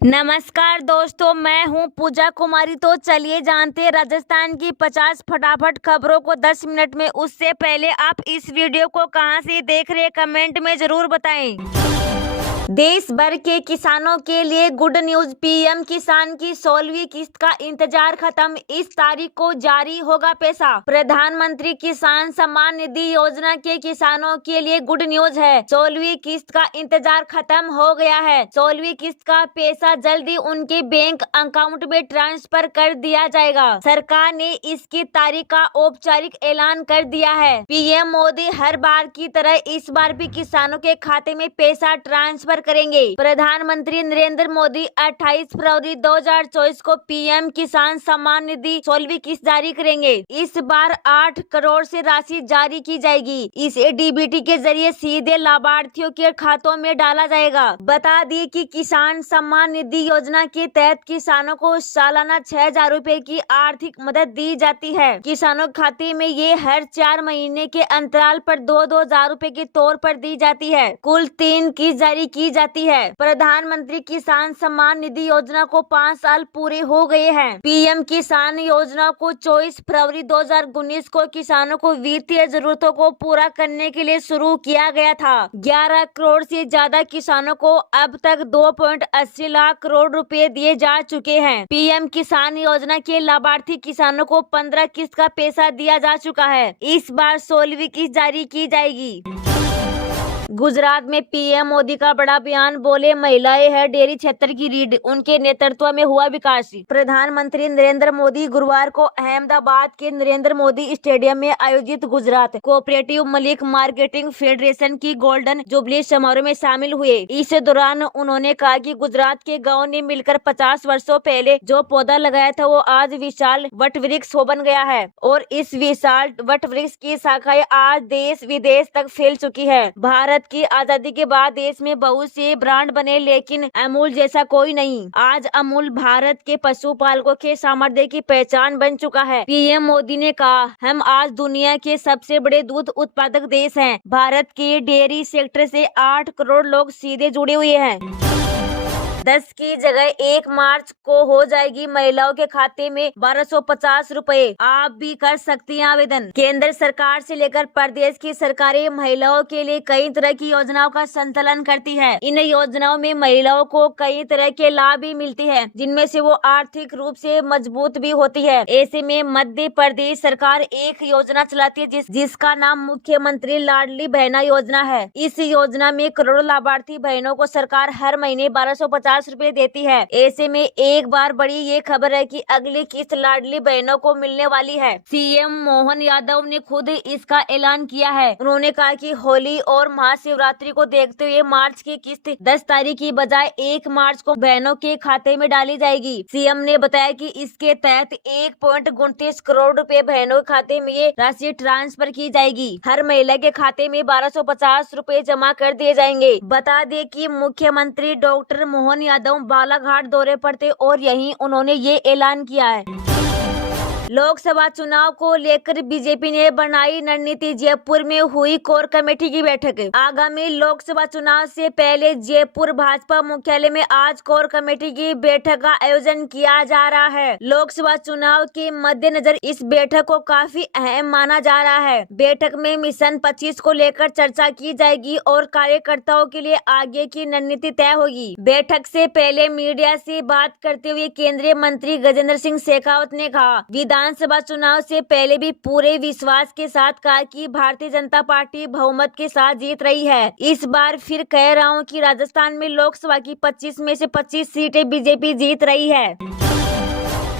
नमस्कार दोस्तों, मैं हूं पूजा कुमारी। तो चलिए जानते हैं राजस्थान की 50 फटाफट खबरों को 10 मिनट में। उससे पहले आप इस वीडियो को कहां से देख रहे हैं कमेंट में जरूर बताएं। देश भर के किसानों के लिए गुड न्यूज। पीएम किसान की 16वीं किस्त का इंतजार खत्म। इस तारीख को जारी होगा पैसा। प्रधानमंत्री किसान सम्मान निधि योजना के किसानों के लिए गुड न्यूज है। 16वीं किस्त का इंतजार खत्म हो गया है। 16वीं किस्त का पैसा जल्दी उनके बैंक अकाउंट में ट्रांसफर कर दिया जाएगा। सरकार ने इसकी तारीख का औपचारिक ऐलान कर दिया है। पीएम मोदी हर बार की तरह इस बार भी किसानों के खाते में पैसा ट्रांसफर करेंगे। प्रधानमंत्री नरेंद्र मोदी 28 फरवरी 2024 को पीएम किसान सम्मान निधि 16वीं किस्त जारी करेंगे। इस बार 8 करोड़ से राशि जारी की जाएगी। इसे डीबीटी के जरिए सीधे लाभार्थियों के खातों में डाला जाएगा। बता दें कि किसान सम्मान निधि योजना के तहत किसानों को सालाना 6,000 रूपए की आर्थिक मदद दी जाती है। किसानों के खाते में ये हर 4 महीने के अंतराल पर 2-2 हजार रूपए के तौर पर दी जाती है। कुल 3 किस्त जारी की जाती है। प्रधानमंत्री किसान सम्मान निधि योजना को 5 साल पूरे हो गए हैं। पीएम किसान योजना को 24 फरवरी 2019 को किसानों को वित्तीय जरूरतों को पूरा करने के लिए शुरू किया गया था। 11 करोड़ से ज्यादा किसानों को अब तक 2.80 लाख करोड़ रुपए दिए जा चुके हैं। पीएम किसान योजना के लाभार्थी किसानों को 15 किस्त का पैसा दिया जा चुका है। इस बार 16वीं किस्त जारी की जाएगी। गुजरात में पीएम मोदी का बड़ा बयान। बोले, महिलाएं है डेयरी क्षेत्र की रीढ़, उनके नेतृत्व में हुआ विकास। प्रधानमंत्री नरेंद्र मोदी गुरुवार को अहमदाबाद के नरेंद्र मोदी स्टेडियम में आयोजित Gujarat cooperative milk marketing federation की गोल्डन जुबली समारोह में शामिल हुए। इस दौरान उन्होंने कहा कि गुजरात के गाँव ने मिलकर 50 वर्षों पहले जो पौधा लगाया था वो आज विशाल वट वृक्ष हो बन गया है और इस विशाल वट वृक्ष की शाखाएं आज देश विदेश तक फैल चुकी है। भारत की आजादी के बाद देश में बहुत से ब्रांड बने, लेकिन अमूल जैसा कोई नहीं। आज अमूल भारत के पशुपालकों के सामर्थ्य की पहचान बन चुका है। पीएम मोदी ने कहा, हम आज दुनिया के सबसे बड़े दूध उत्पादक देश हैं। भारत के डेयरी सेक्टर से 8 करोड़ लोग सीधे जुड़े हुए हैं। 10 की जगह 1 मार्च को हो जाएगी महिलाओं के खाते में 1250 रूपए। आप भी कर सकती हैं आवेदन। केंद्र सरकार से लेकर प्रदेश की सरकारें महिलाओं के लिए कई तरह की योजनाओं का संचालन करती है। इन योजनाओं में महिलाओं को कई तरह के लाभ भी मिलती है, जिनमें से वो आर्थिक रूप से मजबूत भी होती है। ऐसे में मध्य प्रदेश सरकार एक योजना चलाती है जिसका नाम मुख्यमंत्री लाडली बहना योजना है। इस योजना में करोड़ों लाभार्थी बहनों को सरकार हर महीने 1250 रूपए देती है। ऐसे में एक बार बड़ी ये खबर है कि अगली किस्त लाडली बहनों को मिलने वाली है। सीएम मोहन यादव ने खुद इसका ऐलान किया है। उन्होंने कहा कि होली और महाशिवरात्रि को देखते हुए मार्च की किस्त 10 तारीख की बजाय 1 मार्च को बहनों के खाते में डाली जाएगी। सीएम ने बताया कि इसके तहत 1.29 करोड़ रुपए बहनों के खाते में ये राशि ट्रांसफर की जाएगी। हर महिला के खाते में 1250 रूपए जमा कर दिए जाएंगे। बता दें कि मुख्यमंत्री डॉक्टर मोहन यादव बालाघाट दौरे पर थे और यहीं उन्होंने ये ऐलान किया है। लोकसभा चुनाव को लेकर बीजेपी ने बनाई रणनीति। जयपुर में हुई कोर कमेटी की बैठक। आगामी लोकसभा चुनाव से पहले जयपुर भाजपा मुख्यालय में आज कोर कमेटी की बैठक का आयोजन किया जा रहा है। लोकसभा चुनाव के मद्देनजर इस बैठक को काफी अहम माना जा रहा है। बैठक में मिशन 25 को लेकर चर्चा की जाएगी और कार्यकर्ताओं के लिए आगे की रणनीति तय होगी। बैठक से पहले मीडिया से बात करते हुए केंद्रीय मंत्री गजेंद्र सिंह शेखावत ने कहा, विधानसभा चुनाव से पहले भी पूरे विश्वास के साथ कहा कि भारतीय जनता पार्टी बहुमत के साथ जीत रही है। इस बार फिर कह रहा हूं कि राजस्थान में लोकसभा की 25 में से 25 सीटें बीजेपी जीत रही है।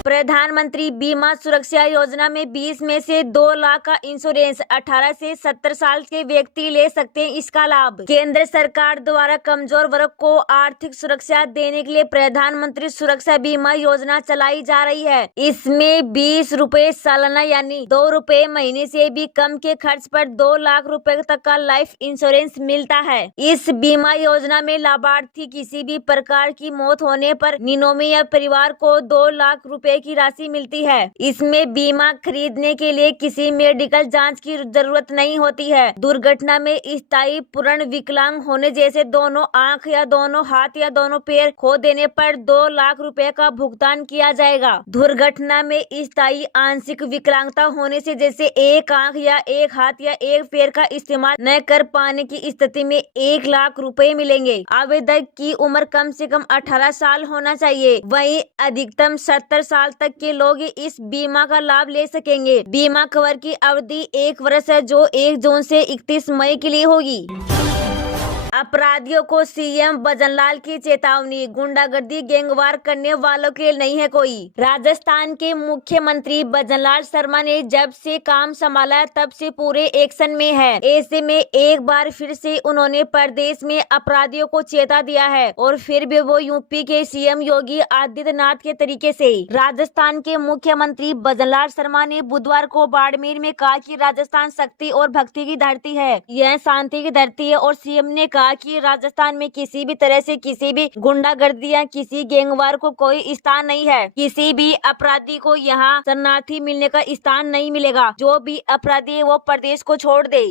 प्रधानमंत्री बीमा सुरक्षा योजना में 20 में से 2 लाख का इंश्योरेंस 18 से 70 साल के व्यक्ति ले सकते हैं इसका लाभ। केंद्र सरकार द्वारा कमजोर वर्ग को आर्थिक सुरक्षा देने के लिए प्रधानमंत्री सुरक्षा बीमा योजना चलाई जा रही है। इसमें 20 रूपए सालाना यानी 2 रूपए महीने से भी कम के खर्च पर 2 लाख रूपए तक का लाइफ इंश्योरेंस मिलता है। इस बीमा योजना में लाभार्थी किसी भी प्रकार की मौत होने पर निनोमी या परिवार को 2 लाख रूपए रुपए की राशि मिलती है। इसमें बीमा खरीदने के लिए किसी मेडिकल जांच की जरूरत नहीं होती है। दुर्घटना में स्थायी पूर्ण विकलांग होने जैसे दोनों आंख या दोनों हाथ या दोनों पैर खो देने पर 2 लाख रुपए का भुगतान किया जाएगा। दुर्घटना में स्थायी आंशिक विकलांगता होने से जैसे एक आंख या एक हाथ या एक पैर का इस्तेमाल न कर पाने की स्थिति में 1 लाख रुपए मिलेंगे। आवेदक की उम्र कम से कम 18 साल होना चाहिए। वहीं अधिकतम 70 साल तक के लोग इस बीमा का लाभ ले सकेंगे। बीमा कवर की अवधि 1 वर्ष है, जो 1 जून से 31 मई के लिए होगी। अपराधियों को सीएम भजनलाल की चेतावनी, गुंडागर्दी गैंगवार करने वालों के लिए नहीं है कोई। राजस्थान के मुख्यमंत्री भजनलाल शर्मा ने जब से काम संभाला तब से पूरे एक्शन में है। ऐसे में एक बार फिर से उन्होंने प्रदेश में अपराधियों को चेता दिया है, और फिर भी वो यूपी के सीएम योगी आदित्यनाथ के तरीके से। राजस्थान के मुख्यमंत्री भजनलाल शर्मा ने बुधवार को बाड़मेर में कहा कि राजस्थान शक्ति और भक्ति की धरती है, यह शांति की धरती है, और सीएम ने कहा कि राजस्थान में किसी भी तरह से किसी भी गुंडागर्दी या किसी गैंगवार को कोई स्थान नहीं है। किसी भी अपराधी को यहाँ शरणार्थी मिलने का स्थान नहीं मिलेगा। जो भी अपराधी है वो प्रदेश को छोड़ दे।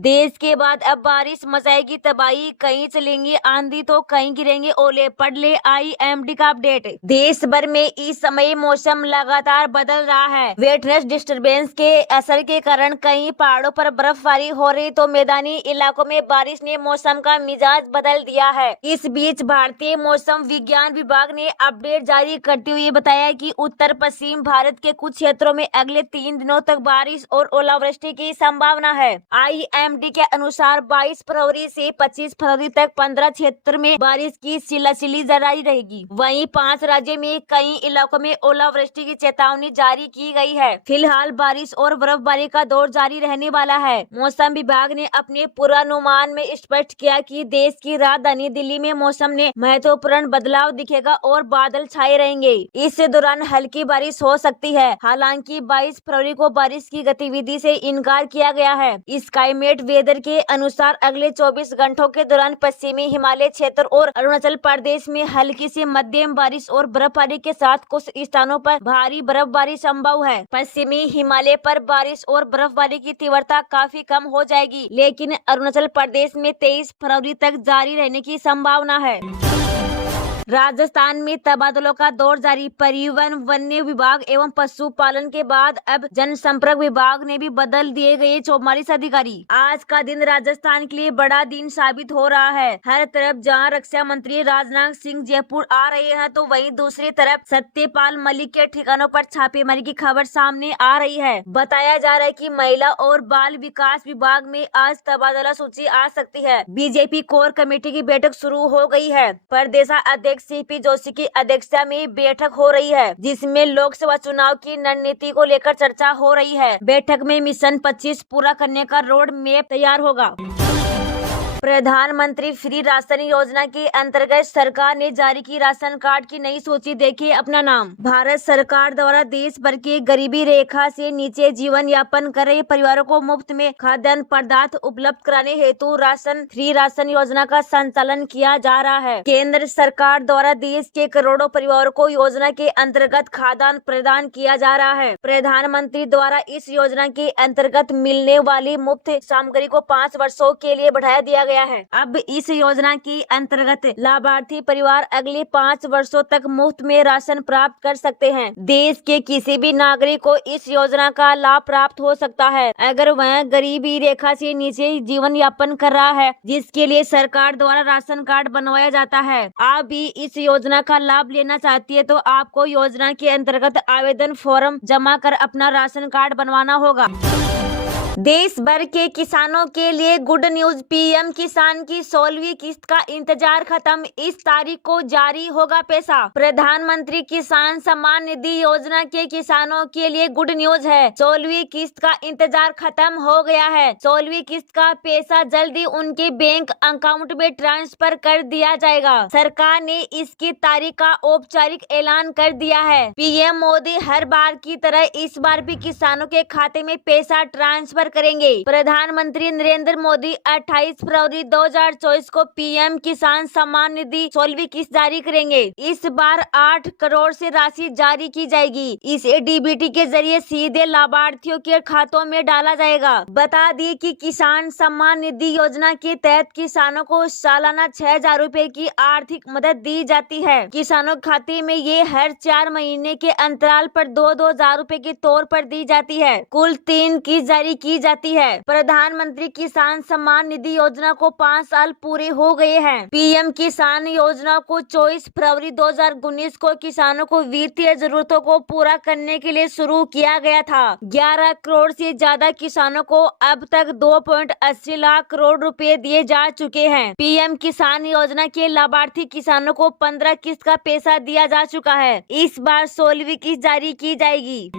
देश के बाद अब बारिश मचाएगी तबाही, कहीं चलेंगी आंधी तो कहीं गिरेंगे ओले। पढ़ ले IMD का अपडेट। देश भर में इस समय मौसम लगातार बदल रहा है। वेटनेस डिस्टर्बेंस के असर के कारण कहीं पहाड़ों पर बर्फबारी हो रही तो मैदानी इलाकों में बारिश ने मौसम का मिजाज बदल दिया है। इस बीच भारतीय मौसम विज्ञान विभाग ने अपडेट जारी करते हुए बताया कि उत्तर पश्चिम भारत के कुछ क्षेत्रों में अगले 3 दिनों तक बारिश और ओलावृष्टि की संभावना है। IMD के अनुसार 22 फरवरी से 25 फरवरी तक 15 क्षेत्र में बारिश की सिलसिली जारी रहेगी। वहीं 5 राज्यों में कई इलाकों में ओलावृष्टि की चेतावनी जारी की गई है। फिलहाल बारिश और बर्फबारी का दौर जारी रहने वाला है। मौसम विभाग ने अपने पूर्वानुमान में स्पष्ट किया कि देश की राजधानी दिल्ली में मौसम में महत्वपूर्ण बदलाव दिखेगा और बादल छाए रहेंगे। इस दौरान हल्की बारिश हो सकती है। हालांकि 22 फरवरी को बारिश की गतिविधि से इनकार किया गया है। स्काईमेट वेदर के अनुसार अगले 24 घंटों के दौरान पश्चिमी हिमालय क्षेत्र और अरुणाचल प्रदेश में हल्की से मध्यम बारिश और बर्फबारी के साथ कुछ स्थानों पर भारी बर्फबारी संभव है। पश्चिमी हिमालय पर बारिश और बर्फबारी की तीव्रता काफी कम हो जाएगी, लेकिन अरुणाचल प्रदेश में 23 फरवरी तक जारी रहने की संभावना है। राजस्थान में तबादलों का दौर जारी। परिवहन, वन्य विभाग एवं पशुपालन के बाद अब जनसंपर्क विभाग ने भी बदल दिए गए 44 अधिकारी। आज का दिन राजस्थान के लिए बड़ा दिन साबित हो रहा है। हर तरफ जहां रक्षा मंत्री राजनाथ सिंह जयपुर आ रहे हैं, तो वहीं दूसरी तरफ सत्यपाल मलिक के ठिकानों पर छापेमारी की खबर सामने आ रही है। बताया जा रहा है कि महिला और बाल विकास विभाग में आज तबादला सूची आ सकती है। बीजेपी कोर कमेटी की बैठक शुरू हो गई है। प्रदेशाध्यक्ष CP जोशी की अध्यक्षता में बैठक हो रही है, जिसमें लोकसभा चुनाव की रणनीति को लेकर चर्चा हो रही है। बैठक में मिशन 25 पूरा करने का रोड मैप तैयार होगा। प्रधानमंत्री फ्री राशन योजना के अंतर्गत सरकार ने जारी की राशन कार्ड की नई सूची, देखिए अपना नाम। भारत सरकार द्वारा देश भर के गरीबी रेखा से नीचे जीवन यापन कर रहे परिवारों को मुफ्त में खाद्यान्न पदार्थ उपलब्ध कराने हेतु फ्री राशन योजना का संचालन किया जा रहा है। केंद्र सरकार द्वारा देश के करोड़ों परिवारों को योजना के अंतर्गत खाद्यान्न प्रदान किया जा रहा है। प्रधानमंत्री द्वारा इस योजना के अंतर्गत मिलने वाली मुफ्त सामग्री को 5 वर्षों के लिए बढ़ाया दिया गया है। अब इस योजना के अंतर्गत लाभार्थी परिवार अगले 5 वर्षों तक मुफ्त में राशन प्राप्त कर सकते हैं। देश के किसी भी नागरिक को इस योजना का लाभ प्राप्त हो सकता है, अगर वह गरीबी रेखा से नीचे जीवन यापन कर रहा है, जिसके लिए सरकार द्वारा राशन कार्ड बनवाया जाता है। आप भी इस योजना का लाभ लेना चाहती है तो आपको योजना के अंतर्गत आवेदन फॉर्म जमा कर अपना राशन कार्ड बनवाना होगा। देश भर के किसानों के लिए गुड न्यूज। PM किसान की 16वीं किस्त का इंतजार खत्म, इस तारीख को जारी होगा पैसा। प्रधानमंत्री किसान सम्मान निधि योजना के किसानों के लिए गुड न्यूज है। 16वीं किस्त का इंतजार खत्म हो गया है। 16वीं किस्त का पैसा जल्दी उनके बैंक अकाउंट में ट्रांसफर कर दिया जाएगा। सरकार ने इसकी तारीख का औपचारिक ऐलान कर दिया है। PM मोदी हर बार की तरह इस बार भी किसानों के खाते में पैसा ट्रांसफर सफर करेंगे। प्रधानमंत्री नरेंद्र मोदी 28 फरवरी 2024 को पीएम किसान सम्मान निधि 16वीं किस्त जारी करेंगे। इस बार 8 करोड़ से राशि जारी की जाएगी। इसे डीबीटी के जरिए सीधे लाभार्थियों के खातों में डाला जाएगा। बता दी कि किसान सम्मान निधि योजना के तहत किसानों को सालाना 6,000 रूपए की आर्थिक मदद दी जाती है। किसानों के खाते में ये हर 4 महीने के अंतराल पर 2-2 हजार रूपए के तौर पर दी जाती है। कुल 3 किस्त जारी की जाती है। प्रधानमंत्री किसान सम्मान निधि योजना को 5 साल पूरे हो गए हैं। पीएम किसान योजना को 24 फरवरी 2019 को किसानों को वित्तीय जरूरतों को पूरा करने के लिए शुरू किया गया था। 11 करोड़ से ज्यादा किसानों को अब तक 2.80 लाख करोड़ रुपए दिए जा चुके हैं। पीएम किसान योजना के लाभार्थी किसानों को 15 किस्त का पैसा दिया जा चुका है। इस बार 16वीं किस्त जारी की जाएगी।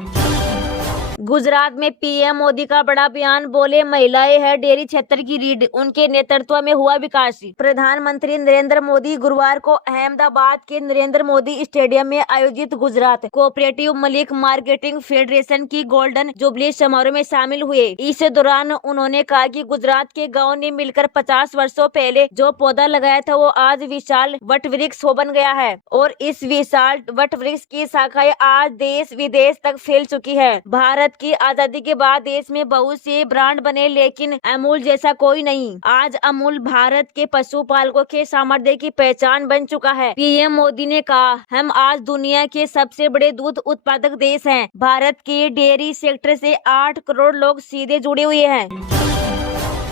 गुजरात में पीएम मोदी का बड़ा बयान, बोले महिलाएं है डेयरी क्षेत्र की रीढ़, उनके नेतृत्व में हुआ विकास। प्रधानमंत्री नरेंद्र मोदी गुरुवार को अहमदाबाद के नरेंद्र मोदी स्टेडियम में आयोजित Gujarat cooperative milk marketing federation की गोल्डन जुबली समारोह में शामिल हुए। इस दौरान उन्होंने कहा कि गुजरात के गाँव ने मिलकर 50 वर्षों पहले जो पौधा लगाया था वो आज विशाल वट वृक्ष हो बन गया है और इस विशाल वट वृक्ष की शाखाएं आज देश विदेश तक फैल चुकी है। भारत की आजादी के बाद देश में बहुत से ब्रांड बने, लेकिन अमूल जैसा कोई नहीं। आज अमूल भारत के पशुपालकों के सामर्थ्य की पहचान बन चुका है। पीएम मोदी ने कहा, हम आज दुनिया के सबसे बड़े दूध उत्पादक देश हैं। भारत के डेयरी सेक्टर से 8 करोड़ लोग सीधे जुड़े हुए हैं।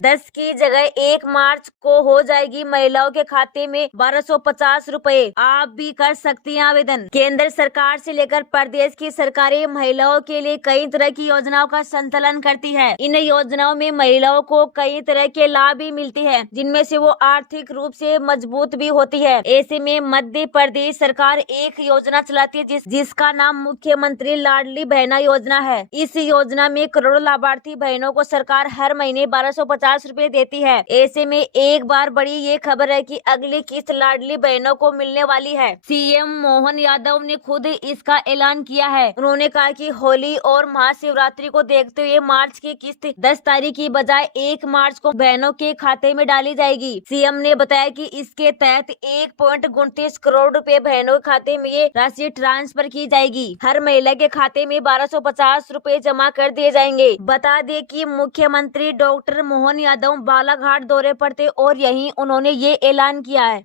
10 की जगह 1 मार्च को हो जाएगी महिलाओं के खाते में 1250 रुपए। आप भी कर सकती हैं आवेदन। केंद्र सरकार से लेकर प्रदेश की सरकारें महिलाओं के लिए कई तरह की योजनाओं का संचालन करती है। इन योजनाओं में महिलाओं को कई तरह के लाभ भी मिलती है, जिनमें से वो आर्थिक रूप से मजबूत भी होती है। ऐसे में मध्य प्रदेश सरकार एक योजना चलाती है जिसका नाम मुख्यमंत्री लाडली बहना योजना है। इस योजना में करोड़ों लाभार्थी बहनों को सरकार हर महीने 1250 रुपए देती है। ऐसे में एक बार बड़ी ये खबर है कि अगली किस्त लाडली बहनों को मिलने वाली है। सीएम मोहन यादव ने खुद इसका ऐलान किया है। उन्होंने कहा कि होली और महाशिवरात्रि को देखते हुए मार्च की किस्त 10 तारीख की बजाय 1 मार्च को बहनों के खाते में डाली जाएगी। सीएम ने बताया कि इसके तहत 1.29 करोड़ रुपए बहनों के खाते में ये राशि ट्रांसफर की जाएगी। हर महिला के खाते में 1250 रुपए जमा कर दिए जाएंगे। बता दें कि मुख्यमंत्री डॉक्टर मोहन यादव बालाघाट दौरे पर थे और यहीं उन्होंने ये ऐलान किया है।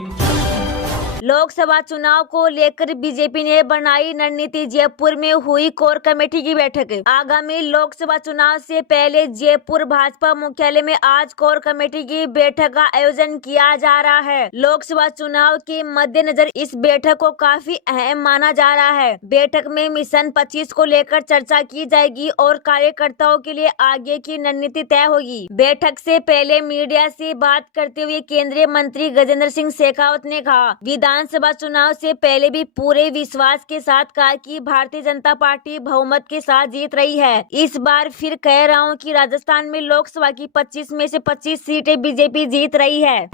लोकसभा चुनाव को लेकर बीजेपी ने बनाई रणनीति, जयपुर में हुई कोर कमेटी की बैठक। आगामी लोकसभा चुनाव से पहले जयपुर भाजपा मुख्यालय में आज कोर कमेटी की बैठक का आयोजन किया जा रहा है। लोकसभा चुनाव के मद्देनजर इस बैठक को काफी अहम माना जा रहा है। बैठक में मिशन 25 को लेकर चर्चा की जाएगी और कार्यकर्ताओं के लिए आगे की रणनीति तय होगी। बैठक से पहले मीडिया से बात करते हुए केंद्रीय मंत्री गजेंद्र सिंह शेखावत ने कहा, विधानसभा चुनाव से पहले भी पूरे विश्वास के साथ कहा कि भारतीय जनता पार्टी बहुमत के साथ जीत रही है। इस बार फिर कह रहा हूं कि राजस्थान में लोकसभा की 25 में से 25 सीटें बीजेपी जीत रही है।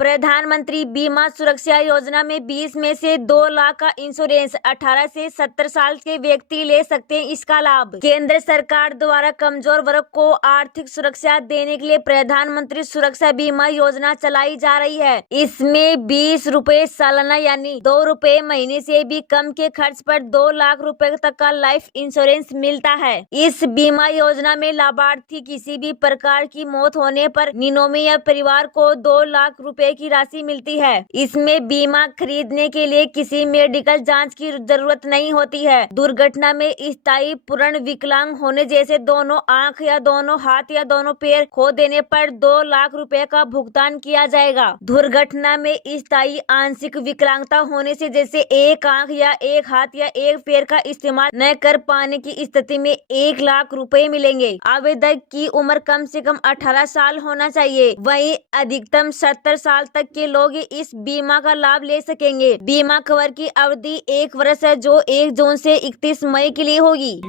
प्रधानमंत्री बीमा सुरक्षा योजना में 20 में से 2 लाख का इंश्योरेंस 18 से 70 साल के व्यक्ति ले सकते हैं इसका लाभ। केंद्र सरकार द्वारा कमजोर वर्ग को आर्थिक सुरक्षा देने के लिए प्रधानमंत्री सुरक्षा बीमा योजना चलाई जा रही है। इसमें 20 रुपए सालाना यानी 2 रुपए महीने से भी कम के खर्च पर 2 लाख रुपए तक का लाइफ इंश्योरेंस मिलता है। इस बीमा योजना में लाभार्थी किसी भी प्रकार की मौत होने पर निनोमी या परिवार को 2 लाख रुपए की राशि मिलती है। इसमें बीमा खरीदने के लिए किसी मेडिकल जांच की जरूरत नहीं होती है। दुर्घटना में स्थायी पूर्ण विकलांग होने जैसे दोनों आंख या दोनों हाथ या दोनों पैर खो देने पर 2 लाख रुपए का भुगतान किया जाएगा। दुर्घटना में स्थायी आंशिक विकलांगता होने से जैसे एक आंख या एक हाथ या एक पैर का इस्तेमाल न कर पाने की स्थिति में 1 लाख रुपए मिलेंगे। आवेदक की उम्र कम से कम 18 साल होना चाहिए। वहीं अधिकतम 70 साल तक के लोग इस बीमा का लाभ ले सकेंगे। बीमा कवर की अवधि 1 वर्ष है जो 1 जून से 31 मई के लिए होगी।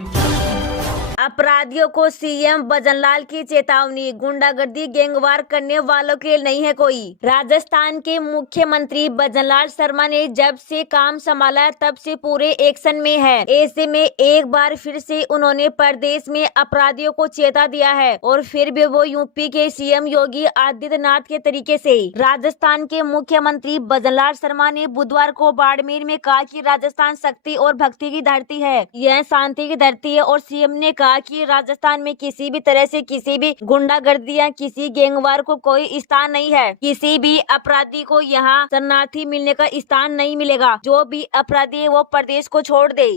अपराधियों को सीएम भजनलाल की चेतावनी, गुंडागर्दी गैंगवार करने वालों के लिए नहीं है कोई। राजस्थान के मुख्यमंत्री भजनलाल शर्मा ने जब से काम संभाला तब से पूरे एक्शन में है। ऐसे में एक बार फिर से उन्होंने प्रदेश में अपराधियों को चेता दिया है और फिर भी वो यूपी के सीएम योगी आदित्यनाथ के तरीके से। राजस्थान के मुख्यमंत्री भजनलाल शर्मा ने बुधवार को बाड़मेर में कहा कि राजस्थान शक्ति और भक्ति की धरती है, यह शांति की धरती है और सीएम ने कहा कि राजस्थान में किसी भी तरह से किसी भी गुंडागर्दी या किसी गैंगवार को कोई स्थान नहीं है। किसी भी अपराधी को यहाँ शरणार्थी मिलने का स्थान नहीं मिलेगा। जो भी अपराधी है वो प्रदेश को छोड़ दे।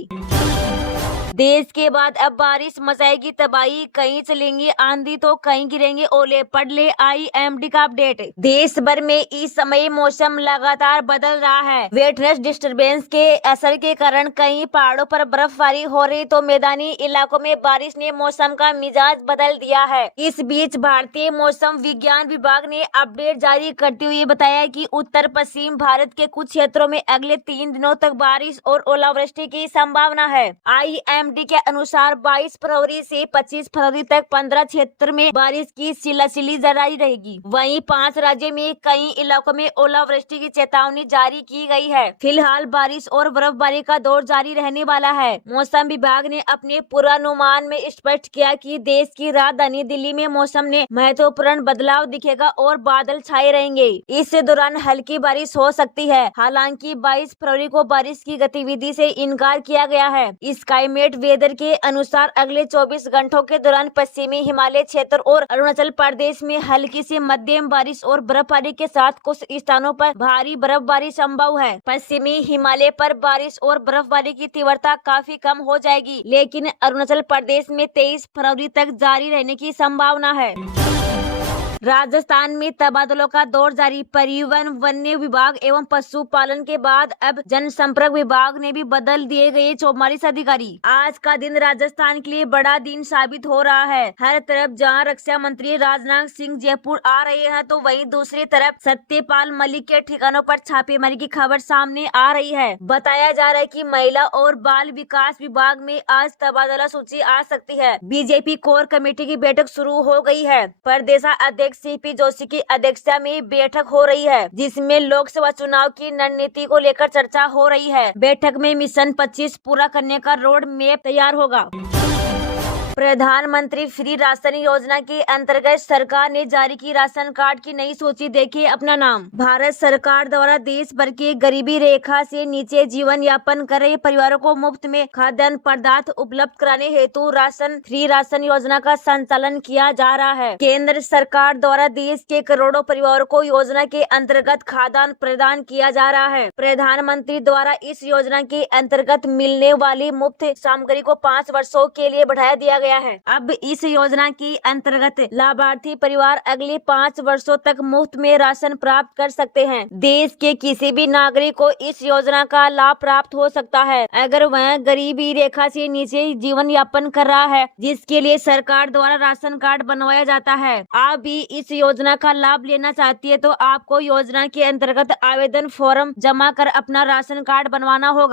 देश के बाद अब बारिश मचाएगी तबाही, कहीं चलेंगी आंधी तो कहीं गिरेंगे ओले, पढ़ ले IMD का अपडेट। देश भर में इस समय मौसम लगातार बदल रहा है। वेटनेस डिस्टर्बेंस के असर के कारण कहीं पहाड़ों पर बर्फबारी हो रही तो मैदानी इलाकों में बारिश ने मौसम का मिजाज बदल दिया है। इस बीच भारतीय मौसम विज्ञान विभाग ने अपडेट जारी करते हुए बताया कि उत्तर पश्चिम भारत के कुछ क्षेत्रों में अगले 3 दिनों तक बारिश और ओलावृष्टि की संभावना है। IMD के अनुसार 22 फरवरी से 25 फरवरी तक 15 क्षेत्र में बारिश की सिलसिली जारी रहेगी। वहीं 5 राज्यों में कई इलाकों में ओलावृष्टि की चेतावनी जारी की गई है। फिलहाल बारिश और बर्फबारी का दौर जारी रहने वाला है। मौसम विभाग ने अपने पूर्वानुमान में स्पष्ट किया कि देश की राजधानी दिल्ली में मौसम में महत्वपूर्ण बदलाव दिखेगा और बादल छाए रहेंगे। इस दौरान हल्की बारिश हो सकती है। हालांकि 22 फरवरी को बारिश की गतिविधि से इनकार किया गया है। स्काईमेट वेदर के अनुसार अगले 24 घंटों के दौरान पश्चिमी हिमालय क्षेत्र और अरुणाचल प्रदेश में हल्की से मध्यम बारिश और बर्फबारी के साथ कुछ स्थानों पर भारी बर्फबारी संभव है। पश्चिमी हिमालय पर बारिश और बर्फबारी की तीव्रता काफी कम हो जाएगी, लेकिन अरुणाचल प्रदेश में 23 फरवरी तक जारी रहने की संभावना है। राजस्थान में तबादलों का दौर जारी। परिवहन, वन्य विभाग एवं पशुपालन के बाद अब जनसंपर्क विभाग ने भी बदल दिए गए 44 अधिकारी। आज का दिन राजस्थान के लिए बड़ा दिन साबित हो रहा है। हर तरफ जहां रक्षा मंत्री राजनाथ सिंह जयपुर आ रहे हैं तो वहीं दूसरी तरफ सत्यपाल मलिक के ठिकानों पर छापेमारी की खबर सामने आ रही है। बताया जा रहा है कि महिला और बाल विकास विभाग में आज तबादला सूची आ सकती है। बीजेपी कोर कमेटी की बैठक शुरू हो गई है। प्रदेशाध्यक्ष CP जोशी की अध्यक्षता में बैठक हो रही है, जिसमें लोकसभा चुनाव की रणनीति को लेकर चर्चा हो रही है। बैठक में मिशन 25 पूरा करने का रोड मैप तैयार होगा। प्रधानमंत्री फ्री राशन योजना के अंतर्गत सरकार ने जारी की राशन कार्ड की नई सूची, देखिए अपना नाम। भारत सरकार द्वारा देश भर के गरीबी रेखा से नीचे जीवन यापन कर रहे परिवारों को मुफ्त में खाद्यान्न पदार्थ उपलब्ध कराने हेतु फ्री राशन योजना का संचालन किया जा रहा है। केंद्र सरकार द्वारा देश के करोड़ों परिवारों को योजना के अंतर्गत खाद्यान्न प्रदान किया जा रहा है। प्रधानमंत्री द्वारा इस योजना के अंतर्गत मिलने वाली मुफ्त सामग्री को 5 वर्षों के लिए बढ़ाया दिया गया है। अब इस योजना के अंतर्गत लाभार्थी परिवार अगले 5 वर्षों तक मुफ्त में राशन प्राप्त कर सकते हैं। देश के किसी भी नागरिक को इस योजना का लाभ प्राप्त हो सकता है अगर वह गरीबी रेखा से नीचे जीवन यापन कर रहा है, जिसके लिए सरकार द्वारा राशन कार्ड बनवाया जाता है। आप भी इस योजना का लाभ लेना चाहती है तो आपको योजना के अंतर्गत आवेदन फॉर्म जमा कर अपना राशन कार्ड बनवाना होगा।